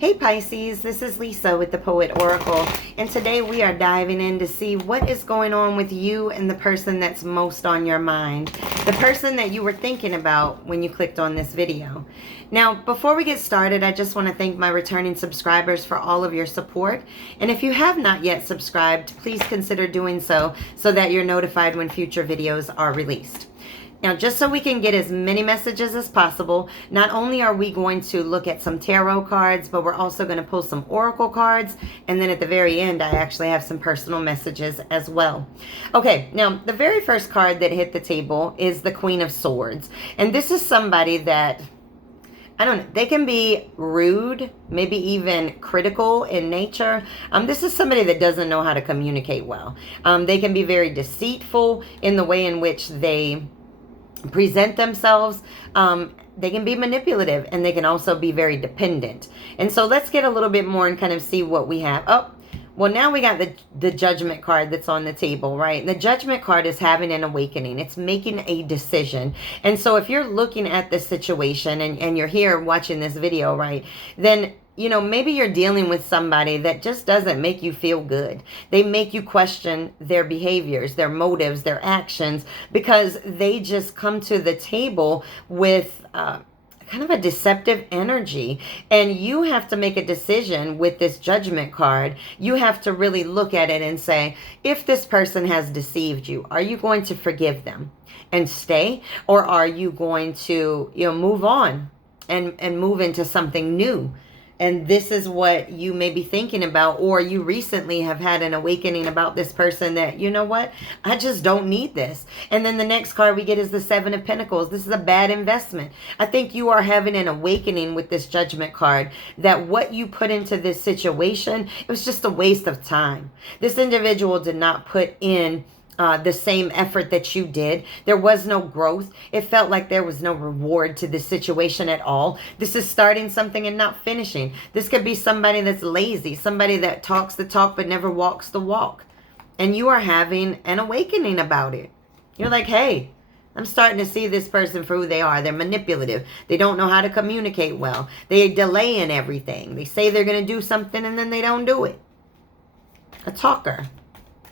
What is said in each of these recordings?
Hey Pisces, this is Lisa with the Poet Oracle, and today we are diving in to see what is going on with you and the person that's most on your mind, the person that you were thinking about when you clicked on this video. Now, before we get started, I just want to thank my returning subscribers for all of your support, and if you have not yet subscribed, please consider doing so that you're notified when future videos are released. Now, just so we can get as many messages as possible, not only are we going to look at some tarot cards, but we're also going to pull some oracle cards. And then at the very end, I actually have some personal messages as well. Okay, now the very first card that hit the table is the Queen of Swords. And this is somebody that, I don't know, they can be rude, maybe even critical in nature. This is somebody that doesn't know how to communicate well. They can be very deceitful in the way in which they present themselves. They can be manipulative, and they can also be very dependent. And so let's get a little bit more and kind of see what we have. Oh, well, now we got the Judgment card that's on the table, right? The Judgment card is having an awakening. It's making a decision. And so if you're looking at this situation and you're here watching this video, right, then you know, maybe you're dealing with somebody that just doesn't make you feel good. They make you question their behaviors, their motives, their actions, because they just come to the table with kind of a deceptive energy. And you have to make a decision with this Judgment card. You have to really look at it and say, if this person has deceived you, are you going to forgive them and stay? Or are you going to, you know, move on and move into something new? And this is what you may be thinking about, or you recently have had an awakening about this person that, you know what, I just don't need this. And then the next card we get is the Seven of Pentacles. This is a bad investment. I think you are having an awakening with this Judgment card, that what you put into this situation, it was just a waste of time. This individual did not put in the same effort that you did. There was no growth. It felt like there was no reward to this situation at all. This is starting something and not finishing. This could be somebody that's lazy, somebody that talks the talk but never walks the walk. And you are having an awakening about it. You're like, hey, I'm starting to see this person for who they are. They're manipulative. They don't know how to communicate well. They delay in everything. They say they're going to do something and then they don't do it. A talker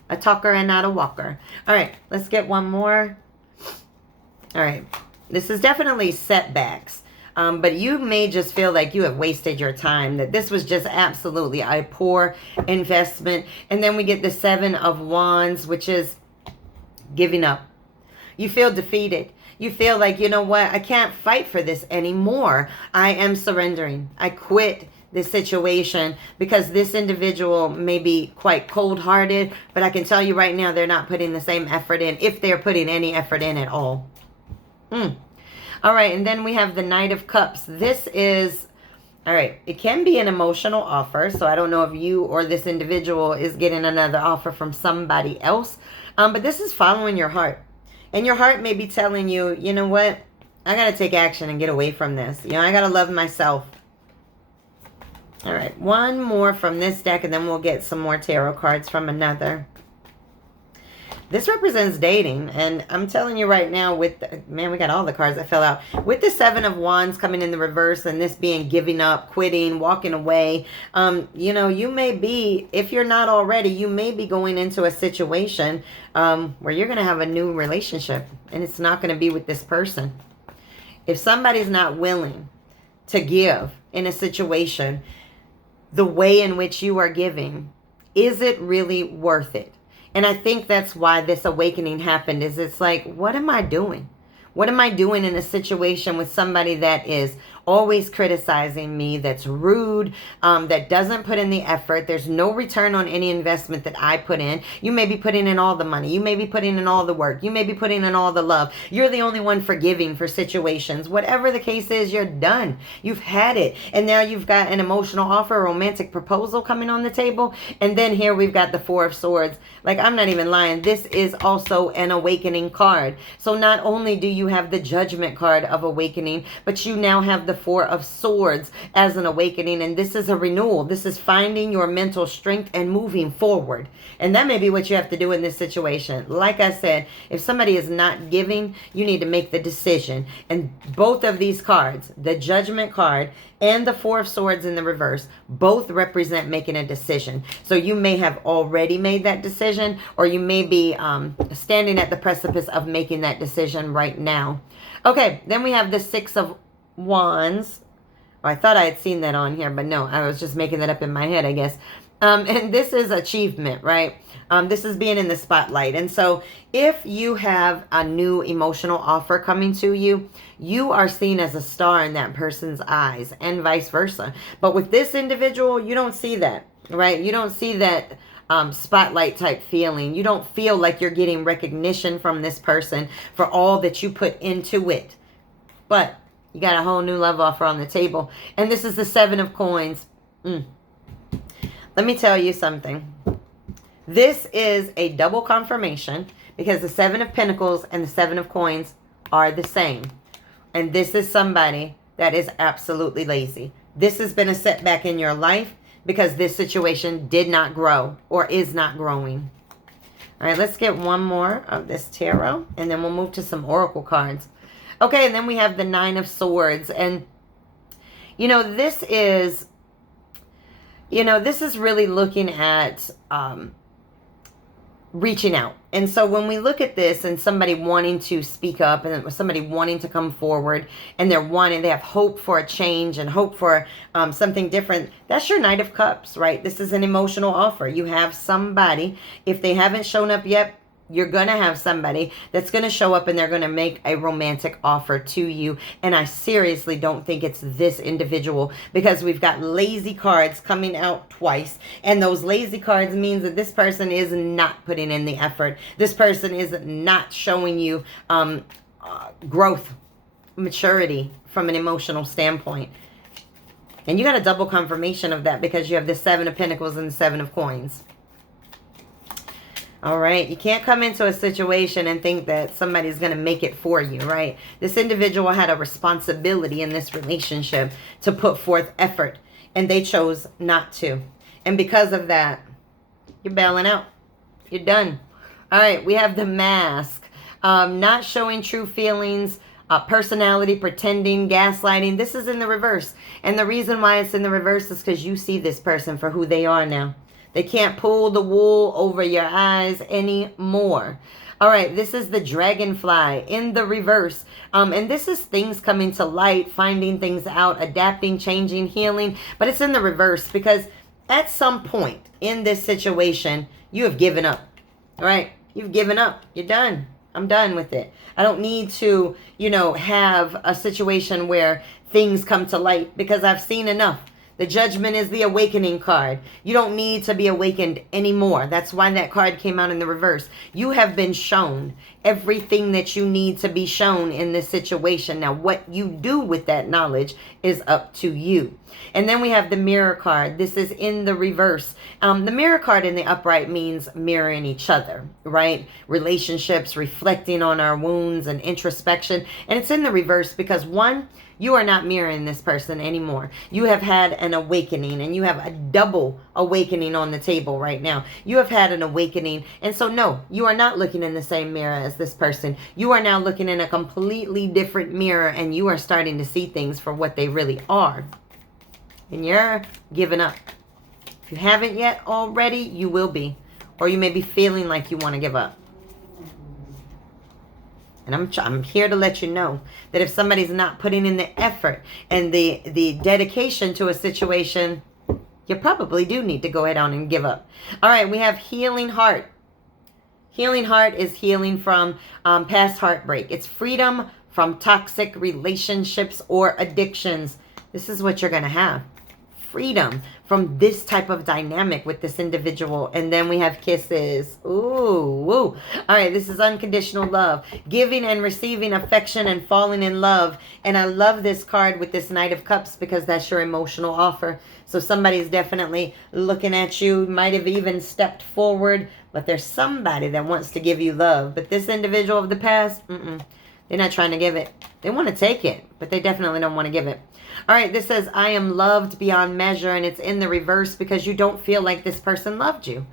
and not a walker. All right, let's get one more. All right, this is definitely setbacks, but you may just feel like you have wasted your time, that this was just absolutely a poor investment. And then we get the Seven of Wands, which is giving up. You feel defeated. You feel like, you know what, I can't fight for this anymore. I am surrendering. I quit this situation because this individual may be quite cold-hearted, but I can tell you right now, they're not putting the same effort in, if they're putting any effort in at all. All right, and then we have the Knight of Cups. This is, all right, it can be an emotional offer, so I don't know if you or this individual is getting another offer from somebody else, but this is following your heart. And your heart may be telling you, you know what, I got to take action and get away from this. You know, I got to love myself. All right, one more from this deck, and then we'll get some more tarot cards from another. This represents dating, and I'm telling you right now, with the, man, we got all the cards that fell out. With the Seven of Wands coming in the reverse, and this being giving up, quitting, walking away, you know, you may be, if you're not already, you may be going into a situation where you're going to have a new relationship, and it's not going to be with this person. If somebody's not willing to give in a situation the way in which you are giving, is it really worth it? And I think that's why this awakening happened, is it's like, what am I doing? What am I doing in a situation with somebody that is always criticizing me, that's rude, that doesn't put in the effort? There's no return on any investment that I put in. You may be putting in all the money. You may be putting in all the work. You may be putting in all the love. You're the only one forgiving for situations. Whatever the case is, you're done. You've had it. And now you've got an emotional offer, a romantic proposal coming on the table. And then here we've got the Four of Swords. Like, I'm not even lying. This is also an awakening card. So not only do you have the Judgment card of awakening, but you now have the Four of Swords as an awakening. And this is a renewal. This is finding your mental strength and moving forward. And that may be what you have to do in this situation. Like I said, if somebody is not giving, you need to make the decision. And both of these cards, the Judgment card and the Four of Swords in the reverse, both represent making a decision. So you may have already made that decision, or you may be standing at the precipice of making that decision right now. Okay, then we have the Six of Wands. Oh, I thought I had seen that on here, but no, I was just making that up in my head, I guess. And this is achievement, right? This is being in the spotlight. And so if you have a new emotional offer coming to you, you are seen as a star in that person's eyes, and vice versa. But with this individual, you don't see that, right? You don't see that spotlight type feeling. You don't feel like you're getting recognition from this person for all that you put into it. But you got a whole new love offer on the table. And this is the Seven of Coins. Let me tell you something. This is a double confirmation because the Seven of Pentacles and the Seven of Coins are the same. And this is somebody that is absolutely lazy. This has been a setback in your life because this situation did not grow or is not growing. All right, let's get one more of this tarot and then we'll move to some oracle cards. Okay, and then we have the Nine of Swords. And, you know, this is really looking at reaching out. And so when we look at this and somebody wanting to speak up and somebody wanting to come forward and they have hope for a change and hope for something different, that's your Knight of Cups, right? This is an emotional offer. You have somebody, if they haven't shown up yet, you're going to have somebody that's going to show up and they're going to make a romantic offer to you. And I seriously don't think it's this individual because we've got lazy cards coming out twice. And those lazy cards means that this person is not putting in the effort. This person is not showing you growth, maturity from an emotional standpoint. And you got a double confirmation of that because you have the Seven of Pentacles and the Seven of Coins. All right, you can't come into a situation and think that somebody's going to make it for you, right? This individual had a responsibility in this relationship to put forth effort, and they chose not to. And because of that, you're bailing out. You're done. All right, we have the Mask. Not showing true feelings, personality, pretending, gaslighting. This is in the reverse. And the reason why it's in the reverse is because you see this person for who they are now. They can't pull the wool over your eyes anymore. All right, this is the Dragonfly in the reverse. And this is things coming to light, finding things out, adapting, changing, healing. But it's in the reverse because at some point in this situation, you have given up. All right, you've given up. You're done. I'm done with it. I don't need to, have a situation where things come to light because I've seen enough. The Judgment is the Awakening card. You don't need to be awakened anymore. That's why that card came out in the reverse. You have been shown everything that you need to be shown in this situation. Now, what you do with that knowledge is up to you. And then we have the Mirror card. This is in the reverse. The Mirror card in the upright means mirroring each other, right? Relationships, reflecting on our wounds and introspection. And it's in the reverse because one, you are not mirroring this person anymore. You have had an awakening, and you have a double awakening on the table right now. You have had an awakening, and so no, you are not looking in the same mirror as this person. You are now looking in a completely different mirror, and you are starting to see things for what they really are. And you're giving up. If you haven't yet already, you will be. Or you may be feeling like you want to give up. And I'm here to let you know that if somebody's not putting in the effort and the dedication to a situation, you probably do need to go ahead on and give up. All right, we have Healing Heart. Healing Heart is healing from past heartbreak. It's freedom from toxic relationships or addictions. This is what you're going to have. Freedom from this type of dynamic with this individual. And then we have Kisses. Ooh, woo. All right, this is unconditional love. Giving and receiving affection and falling in love. And I love this card with this Knight of Cups because that's your emotional offer. So somebody's definitely looking at you, might have even stepped forward, but there's somebody that wants to give you love. But this individual of the past, They're not trying to give it. They want to take it, but they definitely don't want to give it. All right, this says, I am loved beyond measure, and it's in the reverse because you don't feel like this person loved you.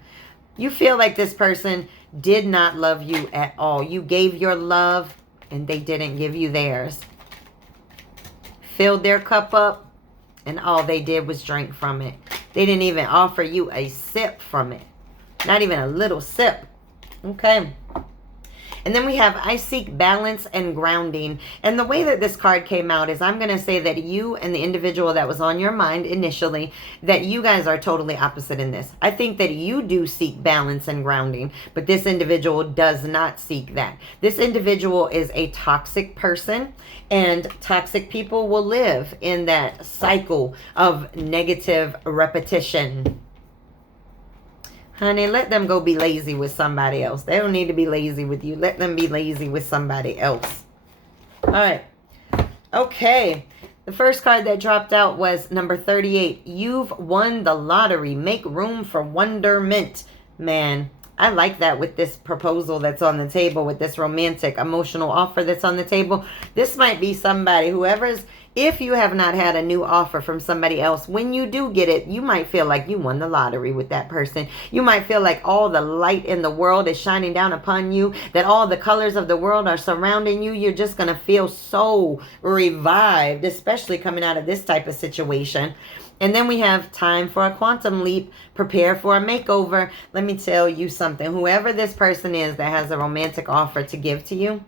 You feel like this person did not love you at all. You gave your love, and they didn't give you theirs. Filled their cup up, and all they did was drink from it. They didn't even offer you a sip from it. Not even a little sip. Okay. And then we have, I seek balance and grounding. And the way that this card came out is I'm going to say that you and the individual that was on your mind initially, that you guys are totally opposite in this. I think that you do seek balance and grounding, but this individual does not seek that. This individual is a toxic person, and toxic people will live in that cycle of negative repetition. Honey, let them go be lazy with somebody else. They don't need to be lazy with you. Let them be lazy with somebody else. All right. Okay. The first card that dropped out was number 38. You've won the lottery. Make room for wonderment. Man, I like that with this proposal that's on the table, with this romantic, emotional offer that's on the table. This might be somebody, whoever's, if you have not had a new offer from somebody else, when you do get it, you might feel like you won the lottery with that person. You might feel like all the light in the world is shining down upon you, that all the colors of the world are surrounding you. You're just going to feel so revived, especially coming out of this type of situation. And then we have time for a quantum leap, prepare for a makeover. Let me tell you something. Whoever this person is that has a romantic offer to give to you,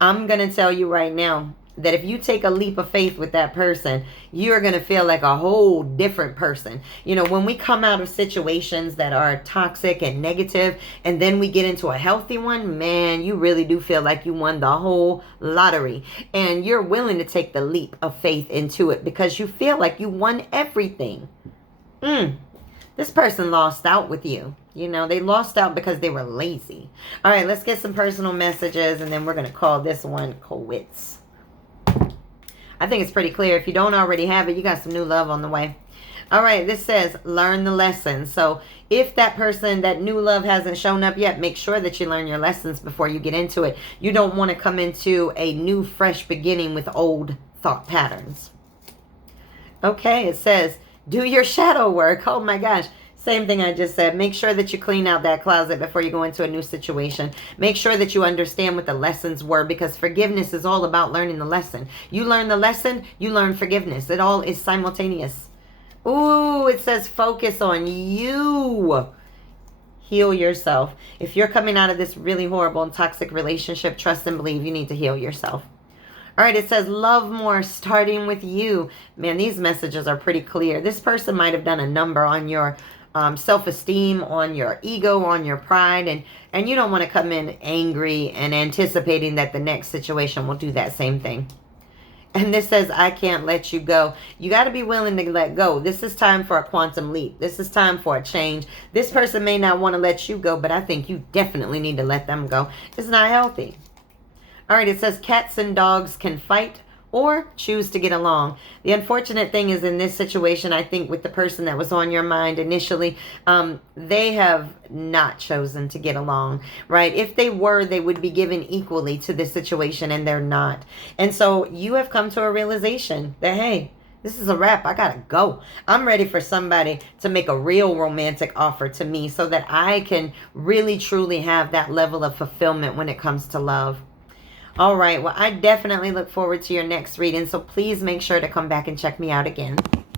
I'm going to tell you right now that if you take a leap of faith with that person, you're going to feel like a whole different person. You know, when we come out of situations that are toxic and negative, and then we get into a healthy one, man, you really do feel like you won the whole lottery. And you're willing to take the leap of faith into it because you feel like you won everything. This person lost out with you. You know, they lost out because they were lazy. All right, let's get some personal messages, and then we're going to call this one quits. I think it's pretty clear. If you don't already have it, you got some new love on the way. All right, this says, learn the lesson. So if that person, that new love hasn't shown up yet, make sure that you learn your lessons before you get into it. You don't want to come into a new, fresh beginning with old thought patterns. Okay, it says, do your shadow work. Oh my gosh. Same thing I just said. Make sure that you clean out that closet before you go into a new situation. Make sure that you understand what the lessons were, because forgiveness is all about learning the lesson. You learn the lesson, you learn forgiveness. It all is simultaneous. Ooh, it says focus on you. Heal yourself. If you're coming out of this really horrible and toxic relationship, trust and believe you need to heal yourself. All right, it says love more, starting with you. Man, these messages are pretty clear. This person might have done a number on your self-esteem, on your ego, on your pride, and you don't want to come in angry and anticipating that the next situation will do that same thing. And this says, I can't let you go. You got to be willing to let go. This is time for a quantum leap. This is time for a change. This person may not want to let you go, but I think you definitely need to let them go. It's not healthy. All right, it says cats and dogs can fight or choose to get along. The unfortunate thing is, in this situation, I think with the person that was on your mind initially, they have not chosen to get along, right? If they were, they would be given equally to this situation, and they're not. And so you have come to a realization that, hey, this is a wrap. I gotta go. I'm ready for somebody to make a real romantic offer to me so that I can really, truly have that level of fulfillment when it comes to love. All right. Well, I definitely look forward to your next reading. So please make sure to come back and check me out again.